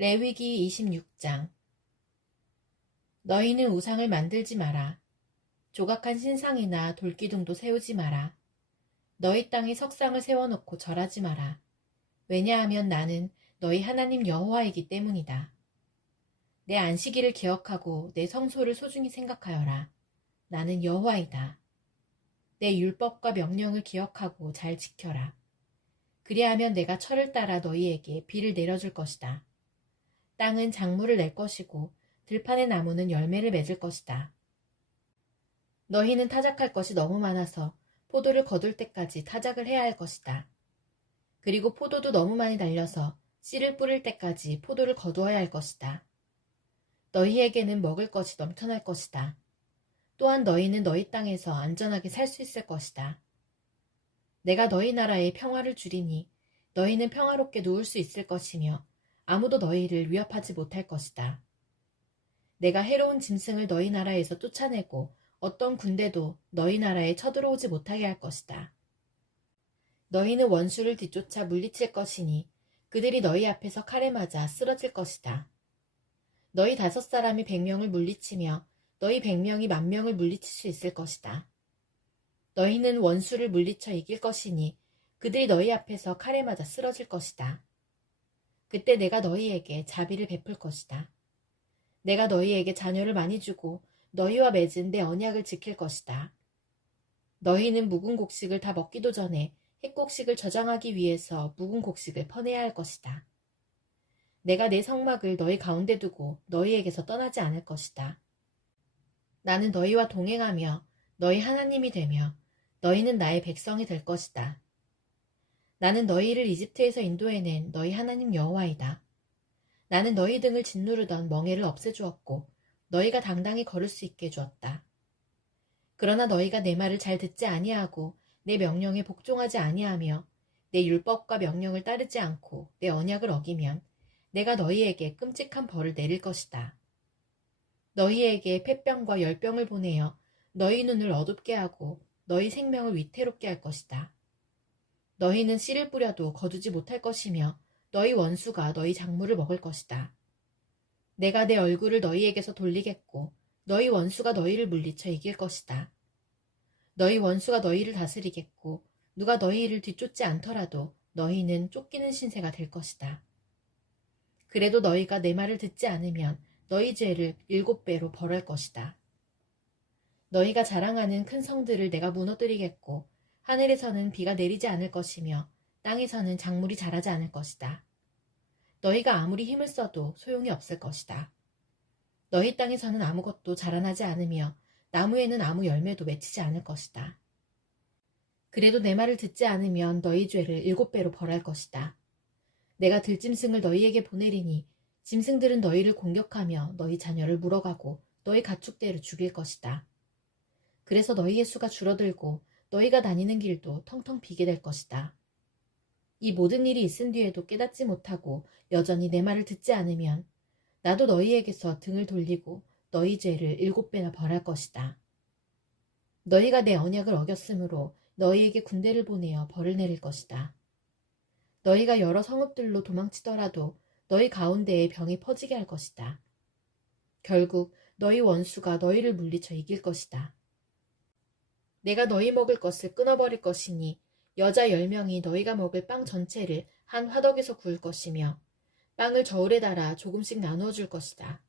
레위기 26장. 너희는 우상을 만들지 마라. 조각한 신상이나 돌기둥도 세우지 마라. 너희 땅에 석상을 세워놓고 절하지 마라. 왜냐하면 나는 너희 하나님 여호와이기 때문이다. 내 안식일을 기억하고 내 성소를 소중히 생각하여라. 나는 여호와이다. 내 율법과 명령을 기억하고 잘 지켜라. 그리하면 내가 철을 따라 너희에게 비를 내려줄 것이다. 땅은 작물을 낼 것이고 들판의 나무는 열매를 맺을 것이다. 너희는 타작할 것이 너무 많아서 포도를 거둘 때까지 타작을 해야 할 것이다. 그리고 포도도 너무 많이 날려서 씨를 뿌릴 때까지 포도를 거두어야 할 것이다. 너희에게는 먹을 것이 넘쳐날 것이다. 또한 너희는 너희 땅에서 안전하게 살 수 있을 것이다. 내가 너희 나라에 평화를 주리니 너희는 평화롭게 누울 수 있을 것이며 아무도 너희를 위협하지 못할 것이다. 내가 해로운 짐승을 너희 나라에서 쫓아내고 어떤 군대도 너희 나라에 쳐들어오지 못하게 할 것이다. 너희는 원수를 뒤쫓아 물리칠 것이니 그들이 너희 앞에서 칼에 맞아 쓰러질 것이다. 너희 5사람이 100명을 물리치며 너희 100명이 10,000명을 물리칠 수 있을 것이다. 너희는 원수를 물리쳐 이길 것이니 그들이 너희 앞에서 칼에 맞아 쓰러질 것이다. 그때 내가 너희에게 자비를 베풀 것이다. 내가 너희에게 자녀를 많이 주고 너희와 맺은 내 언약을 지킬 것이다. 너희는 묵은 곡식을 다 먹기도 전에 햇곡식을 저장하기 위해서 묵은 곡식을 퍼내야 할 것이다. 내가 내 성막을 너희 가운데 두고 너희에게서 떠나지 않을 것이다. 나는 너희와 동행하며 너희 하나님이 되며 너희는 나의 백성이 될 것이다. 나는 너희를 이집트에서 인도해낸 너희 하나님 여호와이다. 나는 너희 등을 짓누르던 멍에를 없애주었고 너희가 당당히 걸을 수 있게 해주었다. 그러나 너희가 내 말을 잘 듣지 아니하고 내 명령에 복종하지 아니하며 내 율법과 명령을 따르지 않고 내 언약을 어기면 내가 너희에게 끔찍한 벌을 내릴 것이다. 너희에게 폐병과 열병을 보내어 너희 눈을 어둡게 하고 너희 생명을 위태롭게 할 것이다. 너희는 씨를 뿌려도 거두지 못할 것이며 너희 원수가 너희 작물을 먹을 것이다. 내가 내 얼굴을 너희에게서 돌리겠고 너희 원수가 너희를 물리쳐 이길 것이다. 너희 원수가 너희를 다스리겠고 누가 너희를 뒤쫓지 않더라도 너희는 쫓기는 신세가 될 것이다. 그래도 너희가 내 말을 듣지 않으면 너희 죄를 7배로 벌할 것이다. 너희가 자랑하는 큰 성들을 내가 무너뜨리겠고 하늘에서는 비가 내리지 않을 것이며 땅에서는 작물이 자라지 않을 것이다. 너희가 아무리 힘을 써도 소용이 없을 것이다. 너희 땅에서는 아무것도 자라나지 않으며 나무에는 아무 열매도 맺히지 않을 것이다. 그래도 내 말을 듣지 않으면 너희 죄를 7배로 벌할 것이다. 내가 들짐승을 너희에게 보내리니 짐승들은 너희를 공격하며 너희 자녀를 물어가고 너희 가축대를 죽일 것이다. 그래서 너희의 수가 줄어들고 너희가 다니는 길도 텅텅 비게 될 것이다. 이 모든 일이 있은 뒤에도 깨닫지 못하고 여전히 내 말을 듣지 않으면 나도 너희에게서 등을 돌리고 너희 죄를 7배나 벌할 것이다. 너희가 내 언약을 어겼으므로 너희에게 군대를 보내어 벌을 내릴 것이다. 너희가 여러 성읍들로 도망치더라도 너희 가운데에 병이 퍼지게 할 것이다. 결국 너희 원수가 너희를 물리쳐 이길 것이다. 내가 너희 먹을 것을 끊어버릴 것이니 여자 10명이 너희가 먹을 빵 전체를 한 화덕에서 구울 것이며 빵을 저울에 달아 조금씩 나누어 줄 것이다.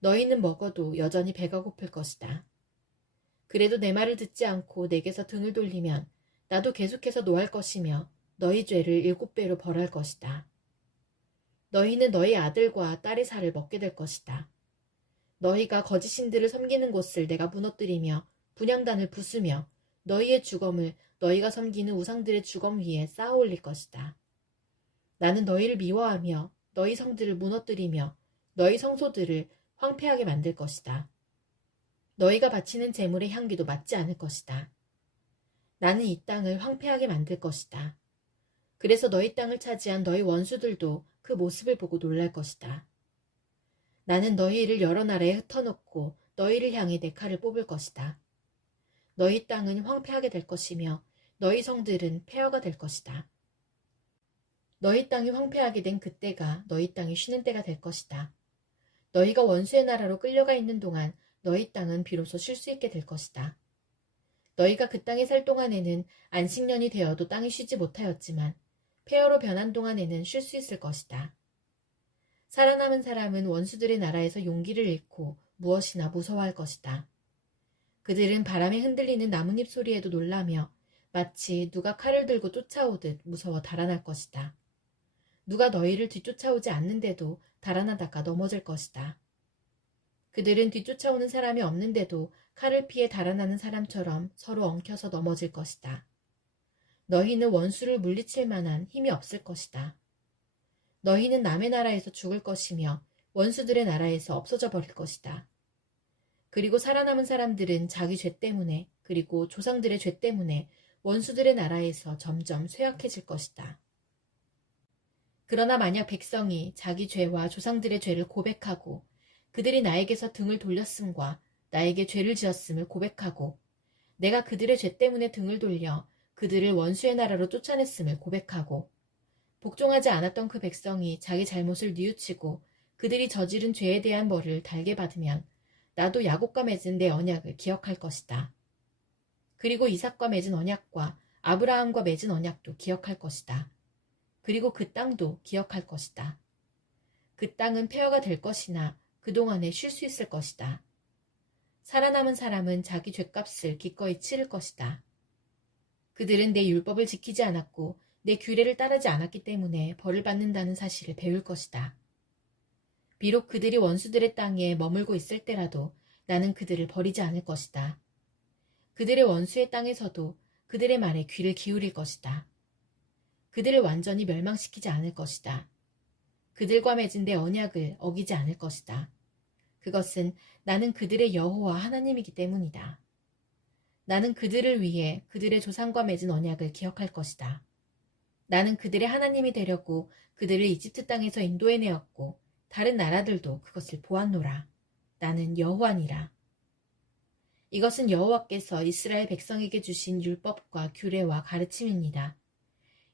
너희는 먹어도 여전히 배가 고플 것이다. 그래도 내 말을 듣지 않고 내게서 등을 돌리면 나도 계속해서 노할 것이며 너희 죄를 7배로 벌할 것이다. 너희는 너희 아들과 딸의 살을 먹게 될 것이다. 너희가 거짓신들을 섬기는 곳을 내가 무너뜨리며 분향단을 부수며 너희의 주검을 너희가 섬기는 우상들의 주검 위에 쌓아 올릴 것이다. 나는 너희를 미워하며 너희 성들을 무너뜨리며 너희 성소들을 황폐하게 만들 것이다. 너희가 바치는 제물의 향기도 맞지 않을 것이다. 나는 이 땅을 황폐하게 만들 것이다. 그래서 너희 땅을 차지한 너희 원수들도 그 모습을 보고 놀랄 것이다. 나는 너희를 여러 나라에 흩어놓고 너희를 향해 내 칼을 뽑을 것이다. 너희 땅은 황폐하게 될 것이며 너희 성들은 폐허가 될 것이다. 너희 땅이 황폐하게 된 그때가 너희 땅이 쉬는 때가 될 것이다. 너희가 원수의 나라로 끌려가 있는 동안 너희 땅은 비로소 쉴 수 있게 될 것이다. 너희가 그 땅에 살 동안에는 안식년이 되어도 땅이 쉬지 못하였지만 폐허로 변한 동안에는 쉴 수 있을 것이다. 살아남은 사람은 원수들의 나라에서 용기를 잃고 무엇이나 무서워할 것이다. 그들은 바람에 흔들리는 나뭇잎 소리에도 놀라며 마치 누가 칼을 들고 쫓아오듯 무서워 달아날 것이다. 누가 너희를 뒤쫓아오지 않는데도 달아나다가 넘어질 것이다. 그들은 뒤쫓아오는 사람이 없는데도 칼을 피해 달아나는 사람처럼 서로 엉켜서 넘어질 것이다. 너희는 원수를 물리칠 만한 힘이 없을 것이다. 너희는 남의 나라에서 죽을 것이며 원수들의 나라에서 없어져 버릴 것이다. 그리고 살아남은 사람들은 자기 죄 때문에 그리고 조상들의 죄 때문에 원수들의 나라에서 점점 쇠약해질 것이다. 그러나 만약 백성이 자기 죄와 조상들의 죄를 고백하고 그들이 나에게서 등을 돌렸음과 나에게 죄를 지었음을 고백하고 내가 그들의 죄 때문에 등을 돌려 그들을 원수의 나라로 쫓아냈음을 고백하고 복종하지 않았던 그 백성이 자기 잘못을 뉘우치고 그들이 저지른 죄에 대한 벌을 달게 받으면 나도 야곱과 맺은 내 언약을 기억할 것이다. 그리고 이삭과 맺은 언약과 아브라함과 맺은 언약도 기억할 것이다. 그리고 그 땅도 기억할 것이다. 그 땅은 폐허가 될 것이나 그동안에 쉴 수 있을 것이다. 살아남은 사람은 자기 죗값을 기꺼이 치를 것이다. 그들은 내 율법을 지키지 않았고 내 규례를 따르지 않았기 때문에 벌을 받는다는 사실을 배울 것이다. 비록 그들이 원수들의 땅에 머물고 있을 때라도 나는 그들을 버리지 않을 것이다. 그들의 원수의 땅에서도 그들의 말에 귀를 기울일 것이다. 그들을 완전히 멸망시키지 않을 것이다. 그들과 맺은 내 언약을 어기지 않을 것이다. 그것은 나는 그들의 여호와 하나님이기 때문이다. 나는 그들을 위해 그들의 조상과 맺은 언약을 기억할 것이다. 나는 그들의 하나님이 되려고 그들을 이집트 땅에서 인도해내었고 다른 나라들도 그것을 보았노라. 나는 여호와니라. 이것은 여호와께서 이스라엘 백성에게 주신 율법과 규례와 가르침입니다.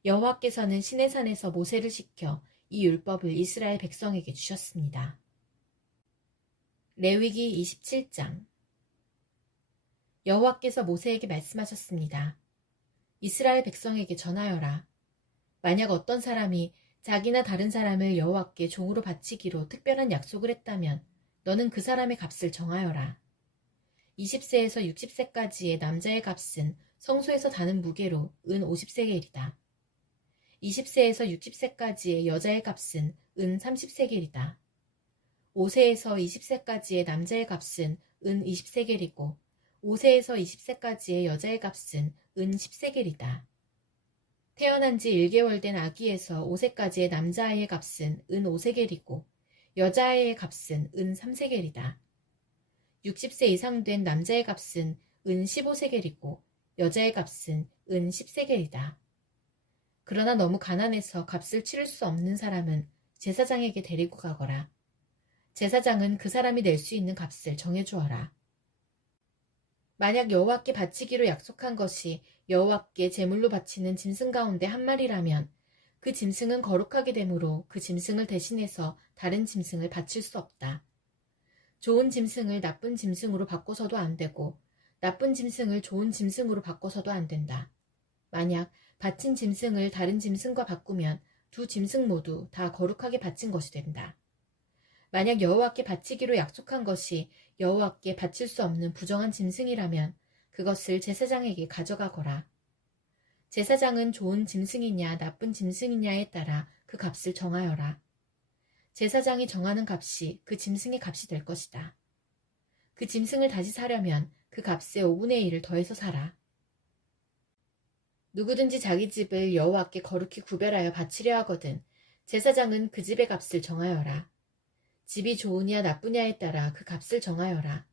여호와께서는 시내산에서 모세를 시켜 이 율법을 이스라엘 백성에게 주셨습니다. 레위기 27장. 여호와께서 모세에게 말씀하셨습니다. 이스라엘 백성에게 전하여라. 만약 어떤 사람이 자기나 다른 사람을 여호와께 종으로 바치기로 특별한 약속을 했다면 너는 그 사람의 값을 정하여라. 20세에서 60세까지의 남자의 값은 성소에서 다는 무게로 은 50세겔이다. 20세에서 60세까지의 여자의 값은 은 30세겔이다. 5세에서 20세까지의 남자의 값은 은 20세겔이고 5세에서 20세까지의 여자의 값은 은 10세겔이다. 태어난 지 1개월 된 아기에서 5세까지의 남자아이의 값은 은 5세겔이고 여자아이의 값은 은 3세겔이다. 60세 이상 된 남자의 값은 은 15세겔이고 여자의 값은 은 10세겔이다. 그러나 너무 가난해서 값을 치를 수 없는 사람은 제사장에게 데리고 가거라. 제사장은 그 사람이 낼 수 있는 값을 정해주어라. 만약 여호와께 바치기로 약속한 것이 여호와께 제물로 바치는 짐승 가운데 한 마리라면 그 짐승은 거룩하게 되므로 그 짐승을 대신해서 다른 짐승을 바칠 수 없다. 좋은 짐승을 나쁜 짐승으로 바꿔서도 안 되고 나쁜 짐승을 좋은 짐승으로 바꿔서도 안 된다. 만약 바친 짐승을 다른 짐승과 바꾸면 두 짐승 모두 다 거룩하게 바친 것이 된다. 만약 여호와께 바치기로 약속한 것이 여호와께 바칠 수 없는 부정한 짐승이라면 그것을 제사장에게 가져가거라. 제사장은 좋은 짐승이냐 나쁜 짐승이냐에 따라 그 값을 정하여라. 제사장이 정하는 값이 그 짐승의 값이 될 것이다. 그 짐승을 다시 사려면 그 값의 5분의 1을 더해서 사라. 누구든지 자기 집을 여호와께 거룩히 구별하여 바치려 하거든 제사장은 그 집의 값을 정하여라. 집이 좋으냐 나쁘냐에 따라 그 값을 정하여라.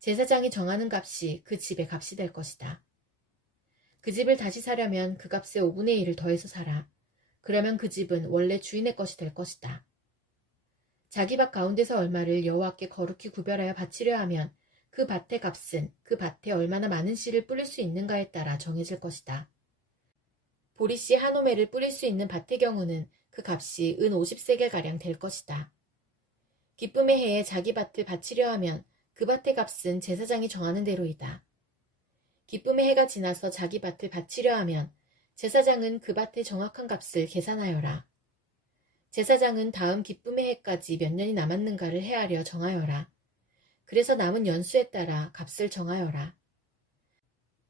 제사장이 정하는 값이 그 집의 값이 될 것이다. 그 집을 다시 사려면 그 값의 5분의 1을 더해서 사라. 그러면 그 집은 원래 주인의 것이 될 것이다. 자기 밭 가운데서 얼마를 여호와께 거룩히 구별하여 바치려 하면 그 밭의 값은 그 밭에 얼마나 많은 씨를 뿌릴 수 있는가에 따라 정해질 것이다. 보리씨 한 오매를 뿌릴 수 있는 밭의 경우는 그 값이 은 50세겔가량 될 것이다. 기쁨의 해에 자기 밭을 바치려 하면 그 밭의 값은 제사장이 정하는 대로이다. 기쁨의 해가 지나서 자기 밭을 바치려 하면 제사장은 그 밭의 정확한 값을 계산하여라. 제사장은 다음 기쁨의 해까지 몇 년이 남았는가를 헤아려 정하여라. 그래서 남은 연수에 따라 값을 정하여라.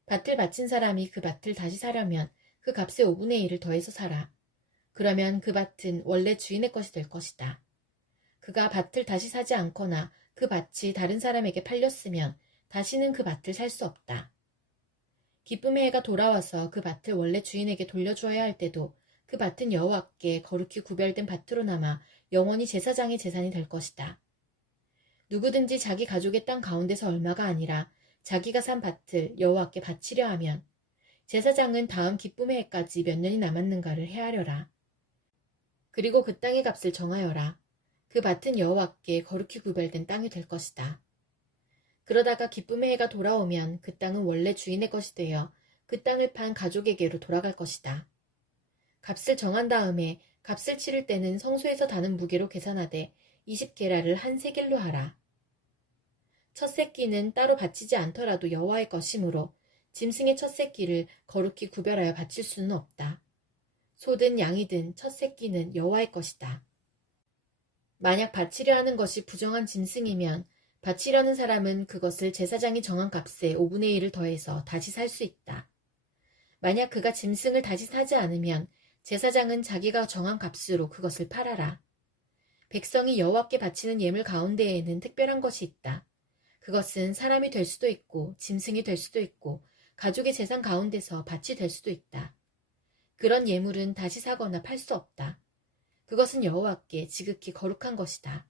밭을 바친 사람이 그 밭을 다시 사려면 그 값의 5분의 1을 더해서 사라. 그러면 그 밭은 원래 주인의 것이 될 것이다. 그가 밭을 다시 사지 않거나 그 밭이 다른 사람에게 팔렸으면 다시는 그 밭을 살 수 없다. 기쁨의 해가 돌아와서 그 밭을 원래 주인에게 돌려주어야 할 때도 그 밭은 여호와께 거룩히 구별된 밭으로 남아 영원히 제사장의 재산이 될 것이다. 누구든지 자기 가족의 땅 가운데서 얼마가 아니라 자기가 산 밭을 여호와께 바치려 하면 제사장은 다음 기쁨의 해까지 몇 년이 남았는가를 헤아려라. 그리고 그 땅의 값을 정하여라. 그 밭은 여호와께 거룩히 구별된 땅이 될 것이다. 그러다가 기쁨의 해가 돌아오면 그 땅은 원래 주인의 것이 되어 그 땅을 판 가족에게로 돌아갈 것이다. 값을 정한 다음에 값을 치를 때는 성소에서 다는 무게로 계산하되 20게라를 한 세겔로 하라. 첫 새끼는 따로 바치지 않더라도 여호와의 것이므로 짐승의 첫 새끼를 거룩히 구별하여 바칠 수는 없다. 소든 양이든 첫 새끼는 여호와의 것이다. 만약 바치려 하는 것이 부정한 짐승이면 바치려는 사람은 그것을 제사장이 정한 값의 5분의 1을 더해서 다시 살 수 있다. 만약 그가 짐승을 다시 사지 않으면 제사장은 자기가 정한 값으로 그것을 팔아라. 백성이 여호와께 바치는 예물 가운데에는 특별한 것이 있다. 그것은 사람이 될 수도 있고 짐승이 될 수도 있고 가족의 재산 가운데서 밭이 될 수도 있다. 그런 예물은 다시 사거나 팔 수 없다. 그것은 여호와께 지극히 거룩한 것이다.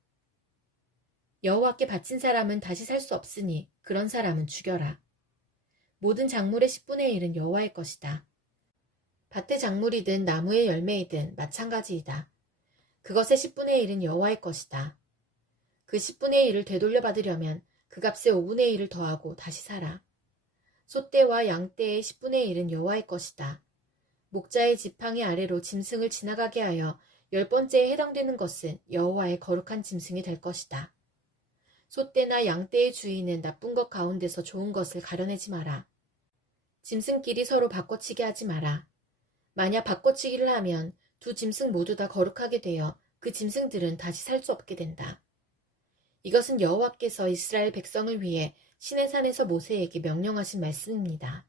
여호와께 바친 사람은 다시 살 수 없으니 그런 사람은 죽여라. 모든 작물의 10분의 1은 여호와의 것이다. 밭의 작물이든 나무의 열매이든 마찬가지이다. 그것의 10분의 1은 여호와의 것이다. 그 10분의 1을 되돌려 받으려면 그 값의 5분의 1을 더하고 다시 사라. 소떼와 양떼의 10분의 1은 여호와의 것이다. 목자의 지팡이 아래로 짐승을 지나가게 하여 10번째에 해당되는 것은 여호와의 거룩한 짐승이 될 것이다. 소떼나 양떼의 주인은 나쁜 것 가운데서 좋은 것을 가려내지 마라. 짐승끼리 서로 바꿔치기 하지 마라. 만약 바꿔치기를 하면 두 짐승 모두 다 거룩하게 되어 그 짐승들은 다시 살 수 없게 된다. 이것은 여호와께서 이스라엘 백성을 위해 시내산에서 모세에게 명령하신 말씀입니다.